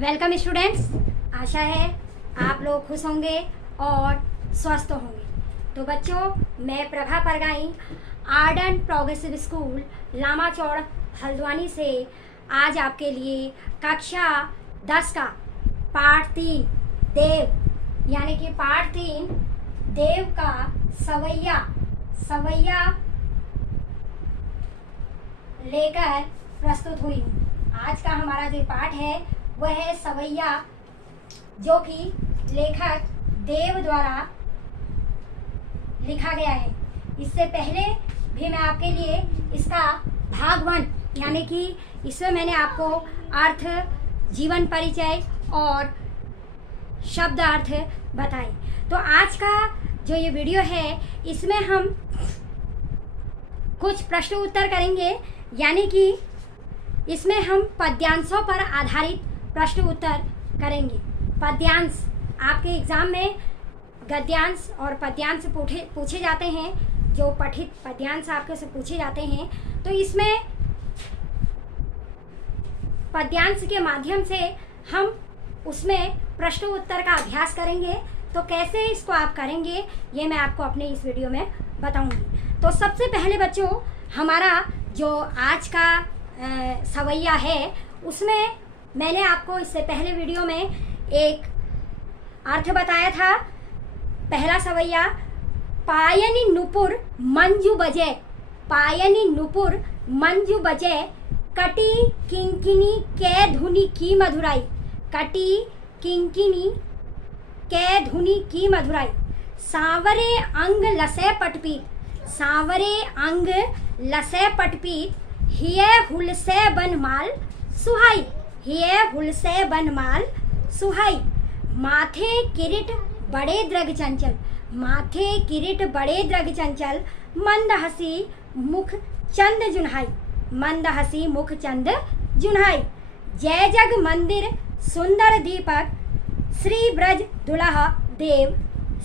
Welcome students. आशा है आप लोग खुश होंगे और स्वस्थ होंगे। तो बच्चों, मैं Prabha Pargai Arden Progressive School Lamachaur Haldwani से आज आपके लिए कक्षा 10 का पाठ 3 देव यानी कि पाठ 3 देव का सवैया लेकर प्रस्तुत हुई हूँ। आज का हमारा जो पाठ है वह है सवैया, जो कि लेखक देव द्वारा लिखा गया है। इससे पहले भी मैं आपके लिए इसका भाग 1 यानी कि इसमें मैंने आपको अर्थ, जीवन परिचय और शब्द अर्थ बताए। तो आज का जो ये वीडियो है इसमें हम कुछ प्रश्न उत्तर करेंगे, यानी कि इसमें हम पद्यांशों पर आधारित प्रश्न उत्तर करेंगे। पद्यांश आपके एग्जाम में गद्यांश और पद्यांश पूछे जाते हैं। जो पठित पद्यांश आपके से पूछे जाते हैं, तो इसमें पद्यांश के माध्यम से हम उसमें प्रश्न उत्तर का अभ्यास करेंगे। तो कैसे इसको आप करेंगे ये मैं आपको अपने इस वीडियो में बताऊंगी। तो सबसे पहले बच्चों, हमारा जो आज का सवैया है उसमें मैंने आपको इससे पहले वीडियो में एक अर्थ बताया था। पहला सवैया, पायनी नुपुर मंजू बजे, पायनी नुपुर मंजू बजे, कटी किंकिनी कै धुनी की मधुराई, कटी किंकिनी कै धुनी की मधुराई, सांवरे अंग लसे पटपीत, सांवरे अंग लसे पटपीत, हिये हुलसे बनमाल सुहाई, हिये हुलसे बनमाल सुहाई, माथे किरीट बड़े द्रग चंचल, माथे किरीट बड़े द्रग चंचल, मंद हसी मुख चंद जुन्हाई, मंद हसी मुख चंद जुन्हाई, जय जग मंदिर सुंदर दीपक, श्री ब्रज दुल्हा देव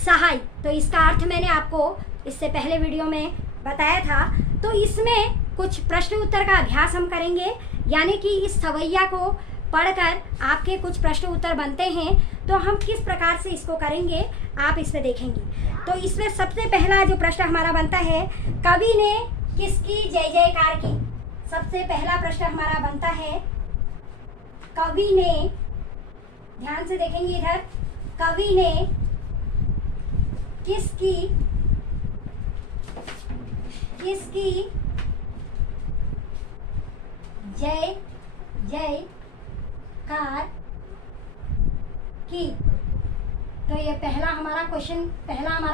सहाय। तो इसका अर्थ मैंने आपको इससे पहले वीडियो में बताया था। तो इसमें कुछ प्रश्न उत्तर का अभ्यास हम करेंगे, यानी कि इस सवैया को पढ़कर आपके कुछ प्रश्न उत्तर बनते हैं। तो हम किस प्रकार से इसको करेंगे आप इसमें देखेंगे। तो इसमें सबसे पहला जो प्रश्न हमारा बनता है, कवि ने किसकी जय जयकार की। सबसे पहला प्रश्न हमारा बनता है, कवि ने, ध्यान से देखेंगे इधर, कवि ने किसकी जय जयकार की। तो ये पहला हमारा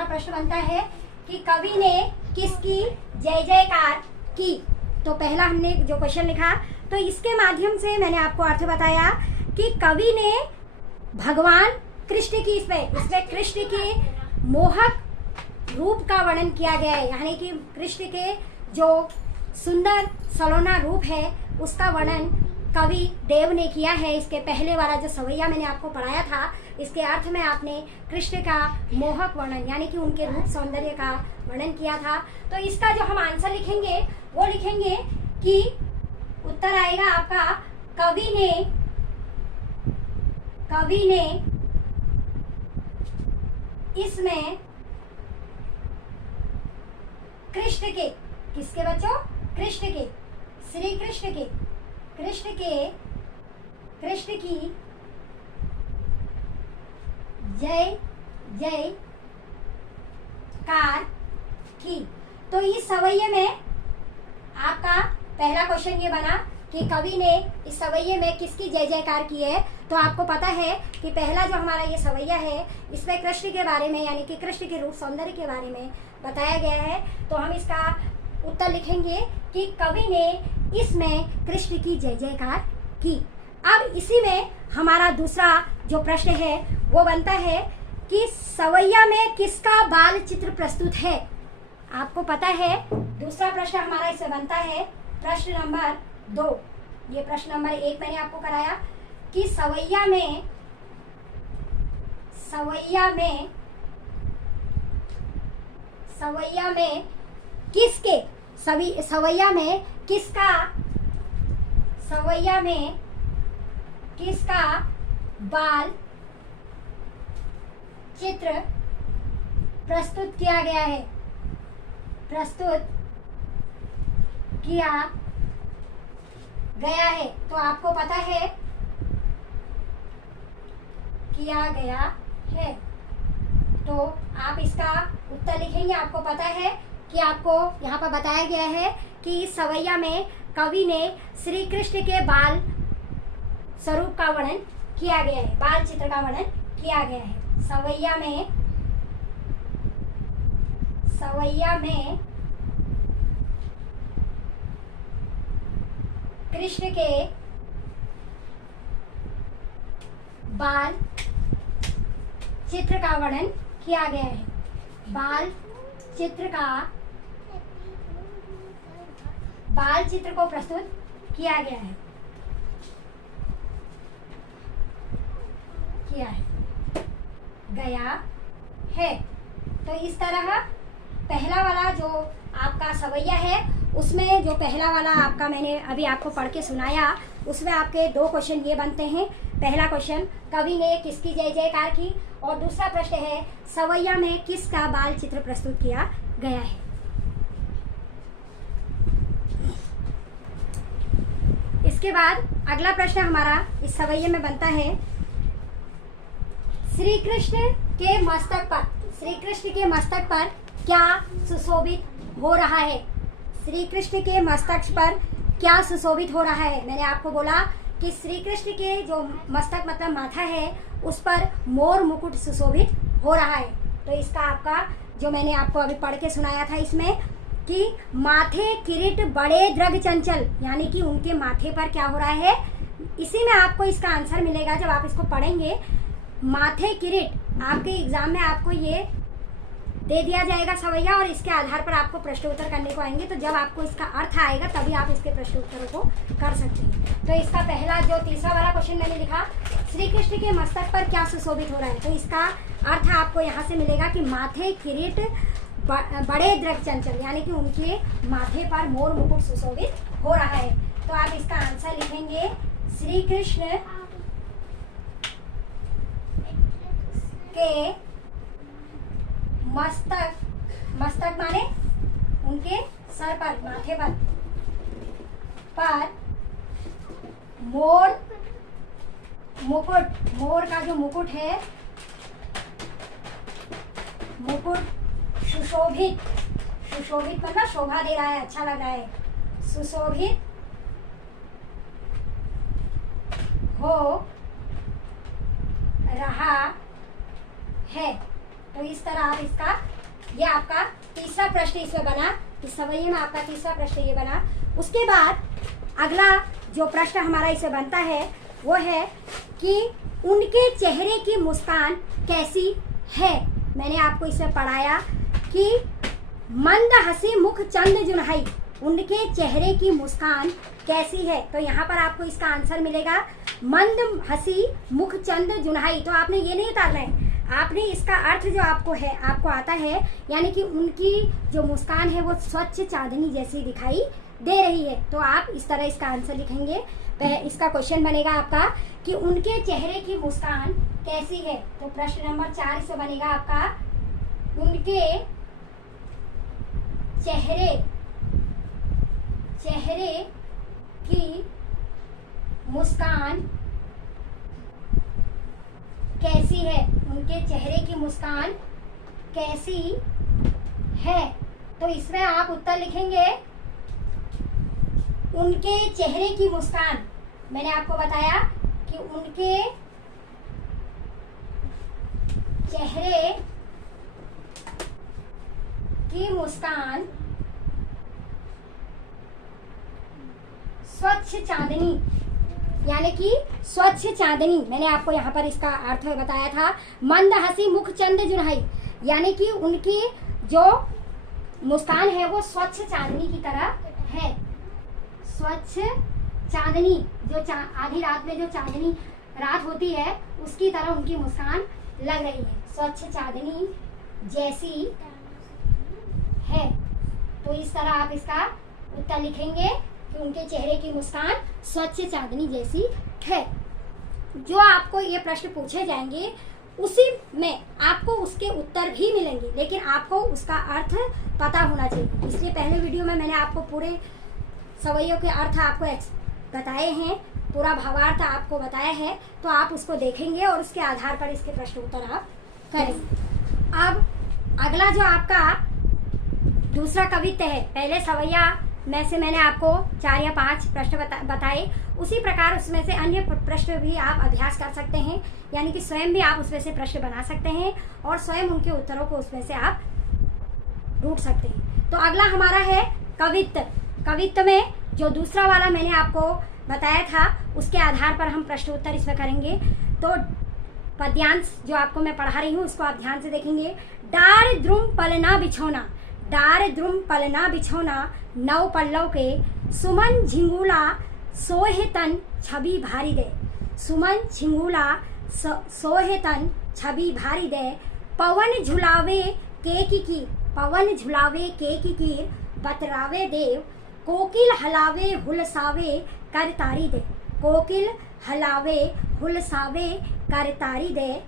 प्रश्न बनता है कि कवि ने किसकी जय जयकार की। तो पहला हमने जो क्वेश्चन लिखा, तो इसके माध्यम से मैंने आपको अर्थ बताया कि कवि ने भगवान कृष्ण की, इसमें कृष्ण के मोहक रूप का वर्णन किया गया है, यानी कि कृष्ण के जो सुंदर सलोना रूप है उसका वर्णन कवि देव ने किया है। इसके पहले वाला जो सवैया मैंने आपको पढ़ाया था, इसके अर्थ में आपने कृष्ण का मोहक वर्णन यानी कि उनके रूप सौंदर्य का वर्णन किया था। तो इसका जो हम आंसर लिखेंगे वो लिखेंगे कि उत्तर आएगा आपका, कवि ने इसमें कृष्ण के, किसके बच्चों, कृष्ण के, श्री कृष्ण की जय जयकार की। तो इस सवैये में आपका पहला क्वेश्चन ये बना कि कवि ने इस सवैये में किसकी जय जयकार की है। तो आपको पता है कि पहला जो हमारा ये सवैया है इसमें कृष्ण के बारे में यानी कि कृष्ण के रूप सौंदर्य के बारे में बताया गया है। तो हम इसका उत्तर लिखेंगे कि कवि ने इसमें कृष्ण की जय जयकार की। अब इसी में हमारा दूसरा जो प्रश्न है वो बनता है कि सवैया में किसका बाल चित्र प्रस्तुत है। आपको पता है दूसरा प्रश्न हमारा इससे बनता है प्रश्न नंबर 2। ये प्रश्न नंबर 1 मैंने आपको कराया कि सवैया में किसके, सवैया में किसका बाल चित्र प्रस्तुत किया गया है, प्रस्तुत किया गया है। तो आपको पता है किया गया है, तो आप इसका उत्तर लिखेंगे। आपको पता है कि आपको यहाँ पर बताया गया है कि इस सवैया में कवि ने श्री कृष्ण के बाल स्वरूप का वर्णन किया गया है, बाल चित्र का वर्णन किया गया है। सवैया में कृष्ण के बाल चित्र का वर्णन किया गया है, बाल चित्र को प्रस्तुत किया गया है। तो इस तरह पहला वाला जो आपका सवैया है उसमें जो पहला वाला आपका मैंने अभी आपको पढ़ के सुनाया उसमें आपके 2 क्वेश्चन ये बनते हैं। पहला क्वेश्चन कवि ने किसकी जय जयकार की, और दूसरा प्रश्न है सवैया में किसका बाल चित्र प्रस्तुत किया गया है। इसके बाद अगला प्रश्न हमारा इस सवैये में बनता है श्री कृष्ण के मस्तक पर क्या सुशोभित हो रहा है। श्री कृष्ण के मस्तक पर क्या सुशोभित हो रहा है। मैंने आपको बोला कि श्री कृष्ण के जो मस्तक मतलब माथा है उस पर मोर मुकुट सुशोभित हो रहा है। तो इसका आपका जो मैंने आपको अभी पढ़ के सुनाया था इसमें कि माथे किरीट बड़े द्रग चंचल, यानी कि उनके माथे पर क्या हो रहा है, इसी में आपको इसका आंसर मिलेगा जब आप इसको पढ़ेंगे। माथे किरीट आपके एग्जाम में आपको ये दे दिया जाएगा सवैया, और इसके आधार पर आपको प्रश्न उत्तर करने को आएंगे। तो जब आपको इसका अर्थ आएगा तभी आप इसके प्रश्न उत्तरों को कर सकते हैं। तो इसका पहला जो तीसरा वाला क्वेश्चन मैंने लिखा श्री कृष्ण के मस्तक पर क्या सुशोभित हो रहा है, तो इसका अर्थ आपको यहाँ से मिलेगा कि माथे किरीट बड़े द्रग चंचल, यानी कि उनके माथे पर मोर मुकुट सुशोभित हो रहा है। तो आप इसका आंसर लिखेंगे श्री कृष्ण के मस्तक माने उनके सर पर, माथे पर मोर मुकुट, मोर का जो मुकुट है, मुकुट सुशोभित मतलब शोभा दे रहा है, अच्छा लग रहा है, सुशोभित हो रहा है। तो इस तरह आप इसका, ये आपका तीसरा प्रश्न इसमें बना, इस सवैये में आपका तीसरा प्रश्न ये बना। उसके बाद अगला जो प्रश्न हमारा इसमें बनता है वो है कि उनके चेहरे की मुस्कान कैसी है। मैंने आपको इसमें पढ़ाया कि मंद हंसी मुख चंद जुनहाई, उनके चेहरे की मुस्कान कैसी है। तो यहाँ पर आपको इसका आंसर मिलेगा मंद हंसी मुख चंद जुनहाई। तो आपने ये नहीं उतारना है, आपने इसका अर्थ जो आपको आता है, यानी कि उनकी जो मुस्कान है वो स्वच्छ चांदनी जैसी दिखाई दे रही है। तो आप इस तरह इसका आंसर लिखेंगे। इसका क्वेश्चन बनेगा आपका कि उनके चेहरे की मुस्कान कैसी है। तो प्रश्न नंबर 4 से बनेगा आपका उनके चेहरे की मुस्कान कैसी है, उनके चेहरे की मुस्कान कैसी है। तो इसमें आप उत्तर लिखेंगे उनके चेहरे की मुस्कान। मैंने आपको बताया कि उनके चेहरे की मुस्कान स्वच्छ चांदनी, यानी कि स्वच्छ चांदनी। मैंने आपको यहाँ पर इसका अर्थ बताया था मंद हंसी मुख चंद जुनहाई, यानी कि उनकी जो मुस्कान है वो स्वच्छ चांदनी की तरह है। स्वच्छ चांदनी, जो आधी रात में जो चांदनी रात होती है उसकी तरह उनकी मुस्कान लग रही है, स्वच्छ चांदनी जैसी है। तो इस तरह आप इसका उत्तर लिखेंगे कि उनके चेहरे की मुस्कान स्वच्छ चांदनी जैसी है। जो आपको ये प्रश्न पूछे जाएंगे उसी में आपको उसके उत्तर भी मिलेंगे, लेकिन आपको उसका अर्थ पता होना चाहिए। इसलिए पहले वीडियो में मैंने आपको पूरे सवैयों के अर्थ आपको बताए हैं, पूरा भावार्थ आपको बताया है, तो आप उसको देखेंगे और उसके आधार पर इसके प्रश्न उत्तर आप करेंगे। अब अगला जो आपका दूसरा कवित्व है, पहले सवैया में से मैंने आपको 4 या 5 प्रश्न बताए, उसी प्रकार उसमें से अन्य प्रश्न भी आप अभ्यास कर सकते हैं, यानी कि स्वयं भी आप उसमें से प्रश्न बना सकते हैं और स्वयं उनके उत्तरों को उसमें से आप ढूंढ सकते हैं। तो अगला हमारा है कवित्व। कवित्व में जो दूसरा वाला मैंने आपको बताया था उसके आधार पर हम प्रश्न उत्तर इसमें करेंगे। तो पद्यांश जो आपको मैं पढ़ा रही हूँ उसको आप ध्यान से देखेंगे। डार द्रुम पलना बिछौना, डार द्रुम पलना बिछौना, नौ पल्लव के सुमन झिंगुला सोहे तन छवि भारी दे, सुमन झिंगुला सोहे तन छवि भारी दे, पवन झुलावे के की, पवन झुलावे के की, बतरावे देव, कोकिल हलावे हुलसावे कर तारी दे, कोकिल हलावे हुलसावे कर तारी दे,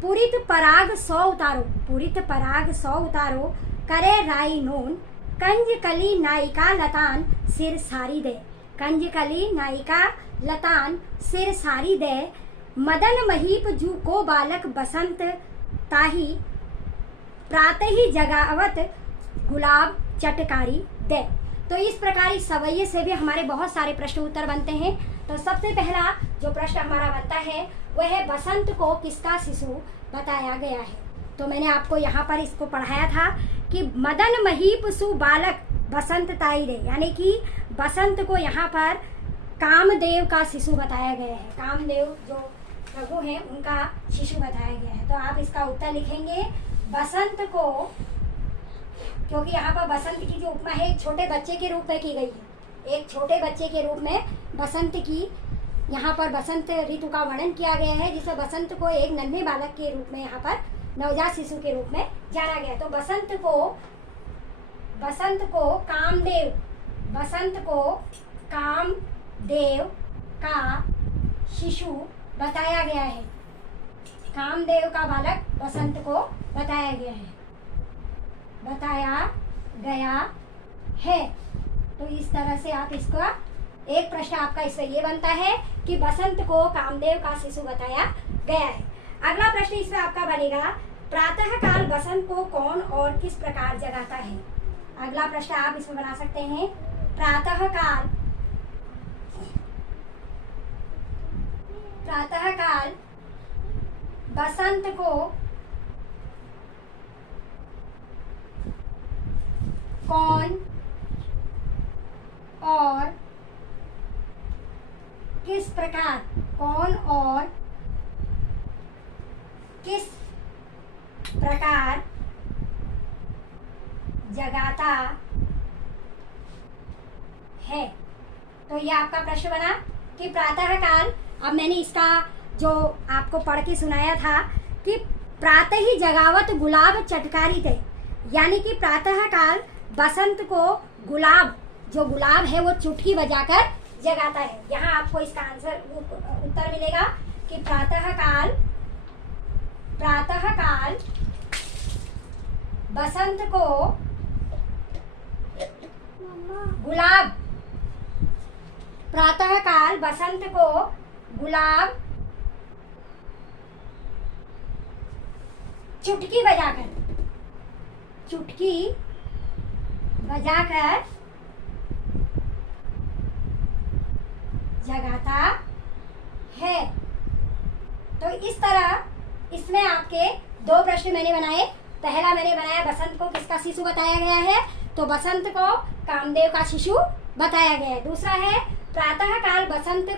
पुरित पराग 100 उतारो, पुरित पराग 100 उतारो, करे राई नून, कंज कली नायिका लतान सिर सारी दे, कंज कली नायिका लतान सिर सारी दे, मदन महीप जू को बालक बसंत ताही, प्रातः ही जगावत गुलाब चटकारी दे। तो इस प्रकार इस सवैये से भी हमारे बहुत सारे प्रश्न उत्तर बनते हैं। तो सबसे पहला जो प्रश्न हमारा बनता है वह है बसंत को किसका शिशु बताया गया है। तो मैंने आपको यहाँ पर इसको पढ़ाया था कि मदन महीप सु बालक बसंत ताई दे, यानी कि बसंत को यहाँ पर कामदेव का शिशु बताया गया है। कामदेव जो प्रभु हैं उनका शिशु बताया गया है। तो आप इसका उत्तर लिखेंगे बसंत को, क्योंकि यहाँ पर बसंत की जो उपमा है एक छोटे बच्चे के रूप में की गई है, एक छोटे बच्चे के रूप में बसंत की यहाँ पर बसंत ऋतु का वर्णन किया गया है, जिसे बसंत को एक नन्हे बालक के रूप में यहाँ पर नवजात शिशु के रूप में जाना गया। तो बसंत को कामदेव, बसंत को कामदेव का शिशु बताया गया है, कामदेव का बालक बसंत को बताया गया है, बताया गया है। तो इस तरह से आप इसका एक प्रश्न आपका इसमें ये बनता है कि बसंत को कामदेव का शिशु बताया गया है। अगला प्रश्न इसमें आपका बनेगा प्रातः काल बसंत को कौन और किस प्रकार जगाता है। अगला प्रश्न आप इसमें बना सकते हैं प्रातः काल बसंत को कौन और किस प्रकार, कौन और किस प्रकार जगाता है। तो ये आपका प्रश्न बना कि प्रातः काल, अब मैंने इसका जो आपको पढ़ के सुनाया था कि प्रातः ही जगावत गुलाब चटकारी थे, यानी कि प्रातः काल बसंत को गुलाब, जो गुलाब है वो चुटकी बजाकर जगाता है। यहाँ आपको इसका आंसर उत्तर मिलेगा कि प्रातः काल बसंत को गुलाब, प्रातः काल बसंत को गुलाब चुटकी बजाकर जगाता है। तो इस तरह इसमें आपके दो प्रश्न मैंने बनाए। पहला मैंने बनाया बसंत को किसका शिशु बताया गया है, तो बसंत को कामदेव का शिशु बताया गया है। दूसरा है प्रातः काल बसंत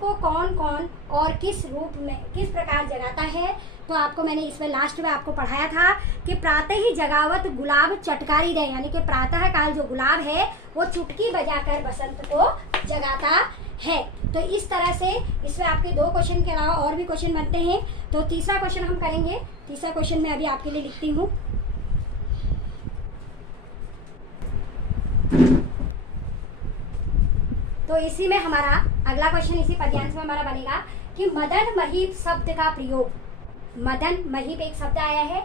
को कौन और किस रूप में, किस प्रकार जगाता है। तो आपको मैंने इसमें लास्ट में आपको पढ़ाया था कि प्रातः ही जगावत गुलाब चटकारी दे, यानी कि प्रातः काल जो गुलाब है वो चुटकी बजाकर बसंत को जगाता है। तो इस तरह से इसमें आपके दो क्वेश्चन के अलावा और भी क्वेश्चन बनते हैं। तो तीसरा क्वेश्चन हम करेंगे। तीसरा क्वेश्चन मैं अभी आपके लिए लिखती हूँ। तो इसी में हमारा अगला क्वेश्चन इसी पद्यांश में हमारा बनेगा कि मदन महीप शब्द का प्रयोग, मदन महीप एक शब्द आया है,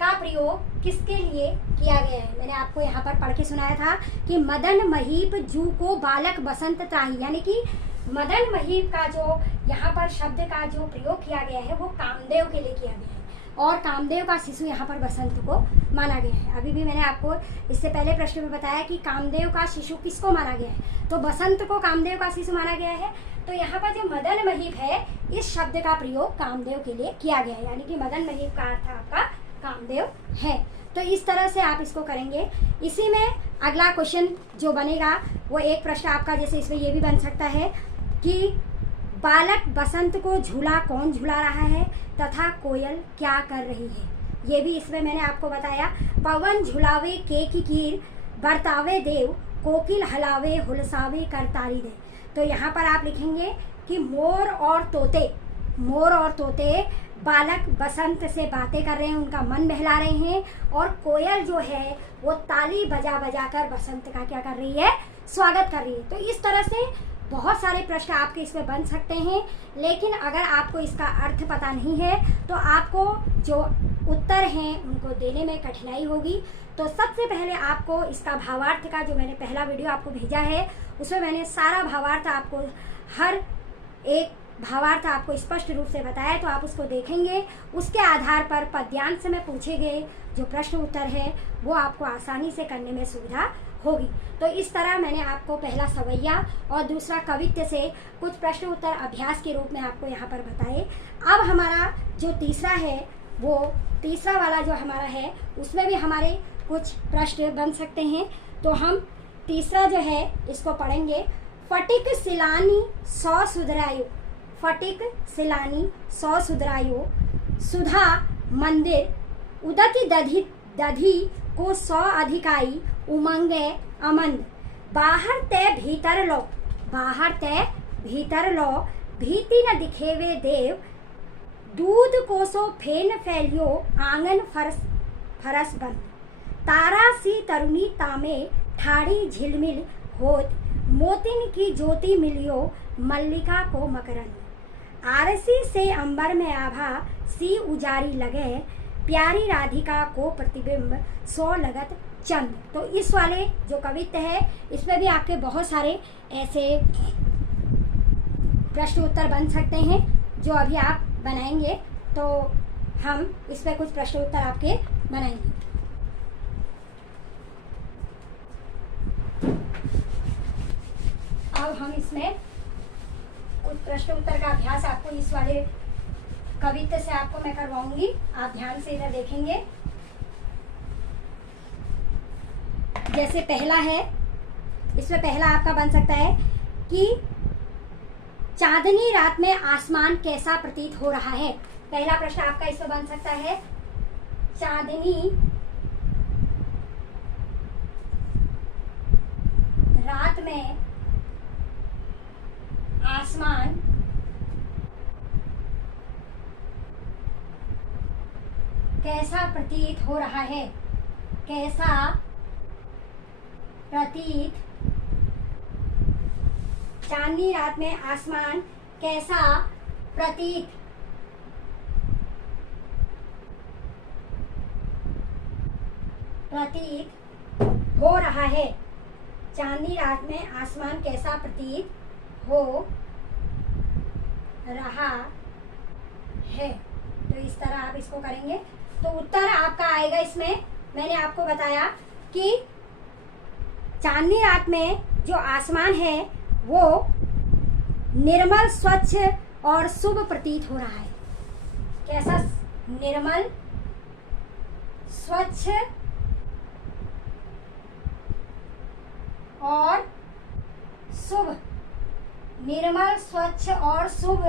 का प्रयोग किसके लिए किया गया है। मैंने आपको यहाँ पर पढ़ के सुनाया था कि मदन महीप जू को बालक बसंत त्राही, यानी कि मदन महीप का जो यहाँ पर शब्द का जो प्रयोग किया गया है वो कामदेव के लिए किया गया है, और कामदेव का शिशु यहाँ पर बसंत को माना गया है। अभी भी मैंने आपको इससे पहले प्रश्न में बताया कि कामदेव का शिशु किसको माना गया है, तो बसंत को कामदेव का शिशु माना गया है। तो यहाँ पर जो मदन महीप है, इस शब्द का प्रयोग कामदेव के लिए किया गया है, यानी कि मदन महीप का अर्थ आपका कामदेव है। तो इस तरह से आप इसको करेंगे। इसी में अगला क्वेश्चन जो बनेगा वो एक प्रश्न आपका, जैसे इसमें ये भी बन सकता है कि बालक बसंत को झूला कौन झूला रहा है तथा कोयल क्या कर रही है। ये भी इसमें मैंने आपको बताया। पवन झुलावे के कीर बरतावे देव, कोकिल हलावे हुलसावे करतारी दे। तो यहाँ पर आप लिखेंगे कि मोर और तोते बालक बसंत से बातें कर रहे हैं, उनका मन बहला रहे हैं, और कोयल जो है वो ताली बजा बजा कर बसंत का क्या कर रही है, स्वागत कर रही है। तो इस तरह से बहुत सारे प्रश्न आपके इसमें बन सकते हैं, लेकिन अगर आपको इसका अर्थ पता नहीं है तो आपको जो उत्तर हैं उनको देने में कठिनाई होगी। तो सबसे पहले आपको इसका भावार्थ का, जो मैंने पहला वीडियो आपको भेजा है उसमें मैंने सारा भावार्थ आपको, हर एक भावार्थ आपको स्पष्ट रूप से बताया, तो आप उसको देखेंगे। उसके आधार पर पद्यांश में पूछे गए जो प्रश्न उत्तर है वो आपको आसानी से करने में सुविधा होगी। तो इस तरह मैंने आपको पहला सवैया और दूसरा कवित्व से कुछ प्रश्न उत्तर अभ्यास के रूप में आपको यहाँ पर बताए। अब हमारा जो तीसरा है, वो तीसरा वाला जो हमारा है उसमें भी हमारे कुछ प्रश्न बन सकते हैं। तो हम तीसरा जो है इसको पढ़ेंगे। फटिक सिलानी 100 सुधरायो, फटिक सिलानी 100 सुधरायो, सुधा मंदिर उदकी दधी को 100 अधिकाई, उमंगे अमंद, बाहर ते भीतर लो, बाहर ते भीतर लो, भीति न दिखेवे देव, दूध कोसो फेन फैलियो, आंगन फरस बंद, तारा सी तरुणी तामे, ठाड़ी झिलमिल होत, मोतिन की ज्योति मिलियो, मल्लिका को मकरंद, आरसी से अंबर में आभा, सी उजारी लगे, प्यारी राधिका को प्रतिबिंब, 100 लगत चंद। तो इस वाले जो कवित्व है इसमें भी आपके बहुत सारे ऐसे प्रश्न उत्तर बन सकते हैं जो अभी आप बनाएंगे। तो हम इस पर कुछ प्रश्न उत्तर आपके बनाएंगे। अब हम इसमें कुछ प्रश्न उत्तर का अभ्यास आपको इस वाले कवित्व से आपको मैं करवाऊंगी। आप ध्यान से इधर देखेंगे। जैसे पहला है, इसमें पहला आपका बन सकता है कि चांदनी रात में आसमान कैसा प्रतीत हो रहा है। पहला प्रश्न आपका इसमें बन सकता है, चांदनी रात में आसमान कैसा प्रतीत हो रहा है, कैसा प्रतीत, चांदनी रात में आसमान कैसा प्रतीत हो रहा है, चांदनी रात में आसमान कैसा प्रतीत हो रहा है। तो इस तरह आप इसको करेंगे तो उत्तर आपका आएगा। इसमें मैंने आपको बताया कि चांदनी रात में जो आसमान है वो निर्मल, स्वच्छ और शुभ प्रतीत हो रहा है। कैसा? निर्मल, स्वच्छ और शुभ, निर्मल, स्वच्छ और शुभ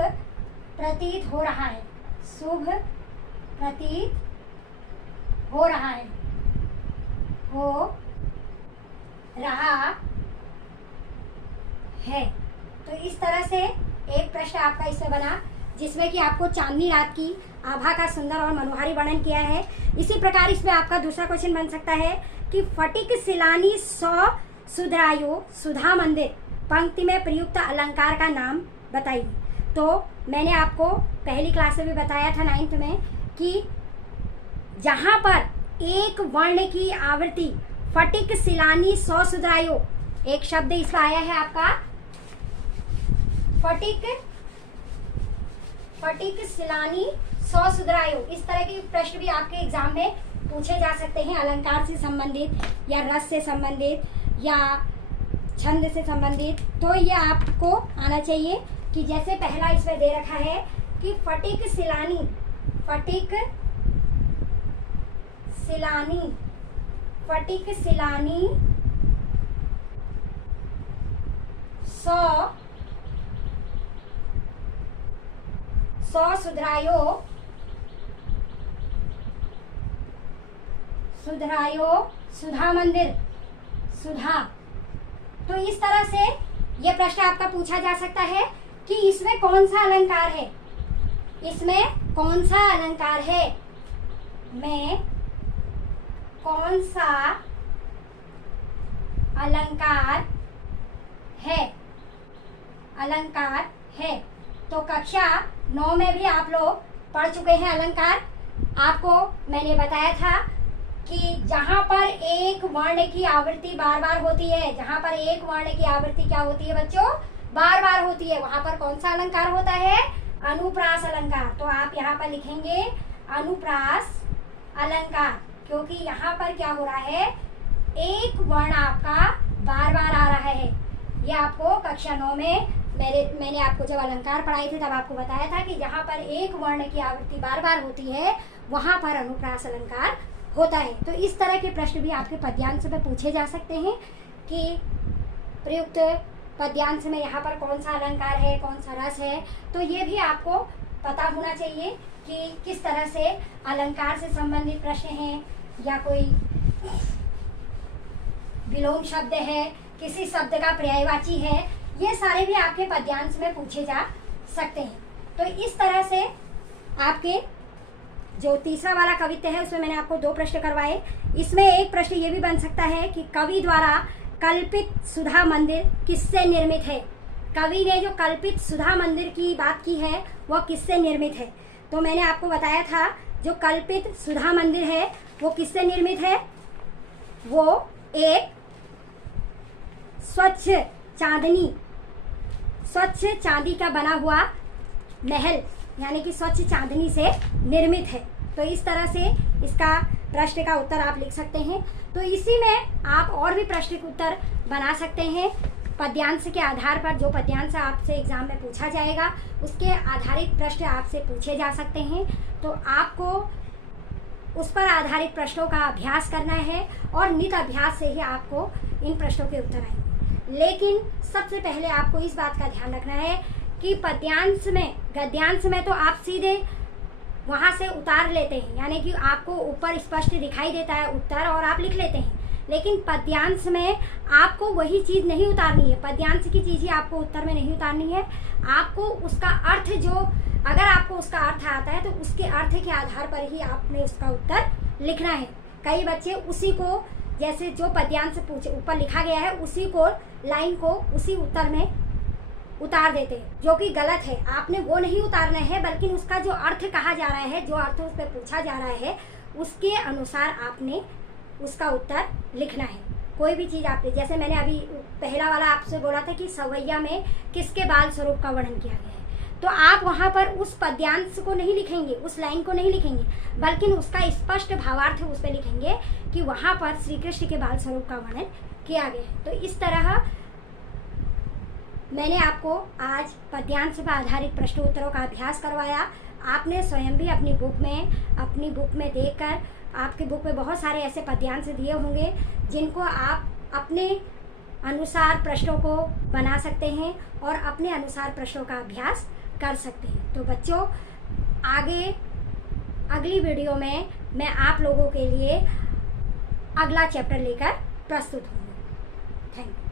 प्रतीत हो रहा है, शुभ प्रतीत हो रहा है, हो रहा है। तो इस तरह से एक प्रश्न आपका इसमें बना जिसमें कि आपको चांदनी रात की आभा का सुंदर और मनोहारी वर्णन किया है। इसी प्रकार इसमें आपका दूसरा क्वेश्चन बन सकता है कि फटिक सिलानी 100 सुधरायो, सुधा मंदिर पंक्ति में प्रयुक्त अलंकार का नाम बताइए। तो मैंने आपको पहली क्लास में भी बताया था 9th में कि जहाँ पर एक वर्ण की आवृत्ति फटिक सिलानी सौ सुधरायो, एक शब्द इसका आया है आपका फटिक सिलानी सौ सुधरायो। इस तरह के प्रश्न भी आपके एग्जाम में पूछे जा सकते हैं, अलंकार से संबंधित या रस से संबंधित या छंद से संबंधित। तो ये आपको आना चाहिए कि जैसे पहला इसमें दे रखा है कि फटिक सिलानी सौ सुधरायो सुधा मंदिर सुधा। तो इस तरह से यह प्रश्न आपका पूछा जा सकता है कि इसमें कौन सा अलंकार है, इसमें कौन सा अलंकार है, में कौन सा अलंकार है। तो कक्षा 9 में भी आप लोग पढ़ चुके हैं अलंकार। आपको मैंने बताया था कि जहां पर एक वर्ण की आवृत्ति बार बार होती है, जहां पर एक वर्ण की आवृत्ति क्या होती है बच्चों, बार बार होती है, वहां पर कौन सा अलंकार होता है, अनुप्रास अलंकार। तो आप यहाँ पर लिखेंगे अनुप्रास अलंकार, क्योंकि यहाँ पर क्या हो रहा है, एक वर्ण आपका बार बार आ रहा है। ये आपको कक्षा 9 में मैंने आपको जब अलंकार पढ़ाए थे तब आपको बताया था कि जहाँ पर एक वर्ण की आवृत्ति बार बार होती है वहां पर अनुप्रास अलंकार होता है। तो इस तरह के प्रश्न भी आपके पद्यांश में पूछे जा सकते हैं कि प्रयुक्त पद्यांश में यहाँ पर कौन सा अलंकार है, कौन सा रस है। तो ये भी आपको पता होना चाहिए कि किस तरह से अलंकार से संबंधित प्रश्न हैं, या कोई विलोम शब्द है, किसी शब्द का पर्यायवाची है, ये सारे भी आपके पद्यांश में पूछे जा सकते हैं। तो इस तरह से आपके जो तीसरा वाला कवित्व है उसमें मैंने आपको 2 प्रश्न करवाए। इसमें एक प्रश्न ये भी बन सकता है कि कवि द्वारा कल्पित सुधा मंदिर किससे निर्मित है। कवि ने जो कल्पित सुधा मंदिर की बात की है वह किससे निर्मित है। तो मैंने आपको बताया था जो कल्पित सुधा मंदिर है वो किससे निर्मित है, वो एक स्वच्छ चांदी का बना हुआ महल यानी कि स्वच्छ चांदनी से निर्मित है। तो इस तरह से इसका प्रश्न का उत्तर आप लिख सकते हैं। तो इसी में आप और भी प्रश्न के उत्तर बना सकते हैं पद्यांश के आधार पर। जो पद्यांश आपसे एग्जाम में पूछा जाएगा उसके आधारित प्रश्न आपसे पूछे जा सकते हैं। तो आपको उस पर आधारित प्रश्नों का अभ्यास करना है और नित अभ्यास से ही आपको इन प्रश्नों के उत्तर आएंगे। लेकिन सबसे पहले आपको इस बात का ध्यान रखना है कि पद्यांश में, गद्यांश में तो आप सीधे वहाँ से उतार लेते हैं, यानी कि आपको ऊपर स्पष्ट दिखाई देता है उत्तर और आप लिख लेते हैं। लेकिन पद्यांश में आपको वही चीज़ नहीं उतारनी है, पद्यांश की चीज़ ही आपको उत्तर में नहीं उतारनी है। आपको उसका अर्थ अगर आपको उसका अर्थ आता है तो उसके अर्थ के आधार पर ही आपने उसका उत्तर लिखना है। कई बच्चे उसी को, जैसे जो पद्यांश पूछे ऊपर लिखा गया है उसी को, लाइन को उसी उत्तर में उतार देते हैं, जो कि गलत है। आपने वो नहीं उतारना है, बल्कि उसका जो अर्थ कहा जा रहा है, जो अर्थ उस पर पूछा जा रहा है, उसके अनुसार आपने उसका उत्तर लिखना है। कोई भी चीज़ आपने, जैसे मैंने अभी पहला वाला आपसे बोला था कि सवैया में किसके बाल स्वरूप का वर्णन किया गया है, तो आप वहाँ पर उस पद्यांश को नहीं लिखेंगे, उस लाइन को नहीं लिखेंगे, बल्कि उसका स्पष्ट भावार्थ उस पर लिखेंगे कि वहाँ पर श्री कृष्ण के बाल स्वरूप का वर्णन किया गया है। तो इस तरह मैंने आपको आज पद्यांश पर आधारित प्रश्न उत्तरों का अभ्यास करवाया। आपने स्वयं भी अपनी बुक में देखकर, आपकी बुक में बहुत सारे ऐसे पद्यांश दिए होंगे जिनको आप अपने अनुसार प्रश्नों को बना सकते हैं और अपने अनुसार प्रश्नों का अभ्यास कर सकते हैं। तो बच्चों, अगली वीडियो में मैं आप लोगों के लिए अगला चैप्टर लेकर प्रस्तुत हूँ। Thank you.